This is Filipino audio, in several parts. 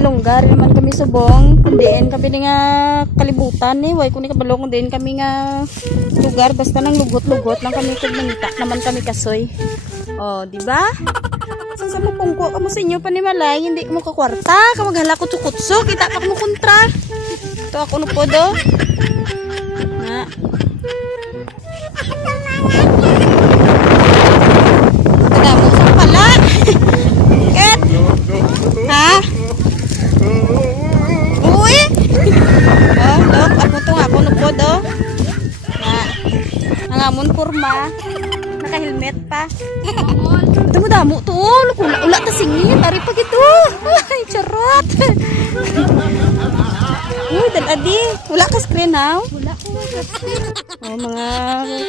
longgar naman kami subong. Kundiin kami nga kalibutan ni. Way kung kabalo kundiin kami nga lugar. Basta nang lugot-lugot lang kami kung manita naman kami kasoy. Oh, di ba? Sa mo pungko ka mo sa inyo pa ni Malay. Hindi mo kakwarta. Kamaghala ko tsukutso. Kita pa mo kontra. Ito ako no po do. Na. Kadamo sa pala. Ket. Ha? Uy. Oh, look. Ako no po do. Na. Nangamon kurma. Naka-helmet pa. Ito mo damo to. Ula ta singin. Ari pa gito. Ay, charot. Uy, adi. Wala ka screen ha? Wala ko. Oh, mga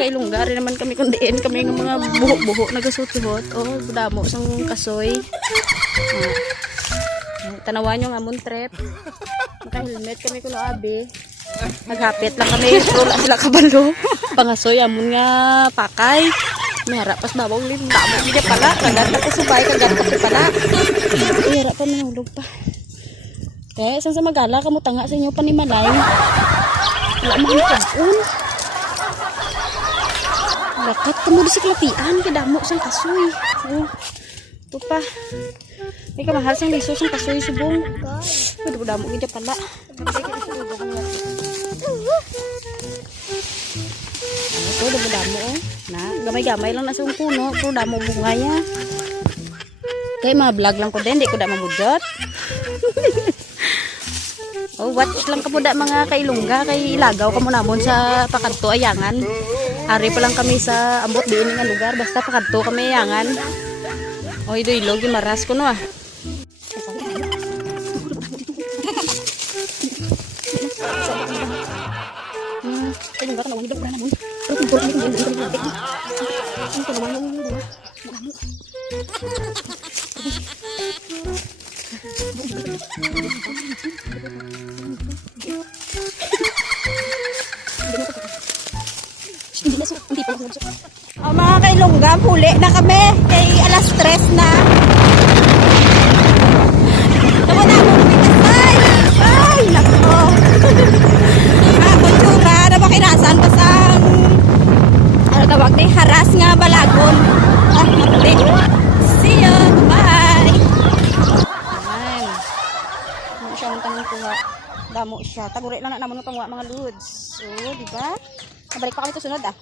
kailunggari naman kami kundiin. Kami ng mga buhok-buhok nagasut-suhot. Oh, damo sang kasoy. Tanawan yung amon trip. Naka-helmet kami kuno abi. Naghapit lang kami. Wala sila kabalo. Pangasoy amon nga pakay. May harap pas babaw lin. Damo niya pala. Kagat ka subay. Kagat ka pala. Ay, harap pa manahulog pa. Kaya saan sa magala kamu tanga sa inyo pa ni Malay. Wala mga kaon. Lakat kamu di siklatian. Kadamo sang kasoy. Oh, ito pa. May kamahal sang liso sang kasoy subong. Damo gida pala. Ito, damo oh. Na, gamay-gamay lang nasa puno. Pero damo bunga niya. Kaya mga vlog lang ko din. Hindi ko da mamudot. Oh, watch lang ka po da mga kailungga. Kay ilagaw ka mo namon sa Pakadto Ayangan. Hari pa lang kami sa ambot diin nga lugar. Basta Pakadto kami Ayangan. Oh, ito ilog. Maras ko no ah. Kailungga ka nawang hidup na namon. Pero tingkol kami kung hindi kami natin. Ang kalaman yung mga magamit. Oh, mga kailungga, huli na kami kay alas 3 na. Tama na ako ay! Ay, nako. Kutsura, na makirasan pa sa ano tawag ni haras nga balagon. Ah, mati. See you. Bye. Ayan. Ano siya mong tanong kuha. Damo siya. Taguri lang na naman ng mga lods. So, di ba? Nabalik pa kami ito sunod ah.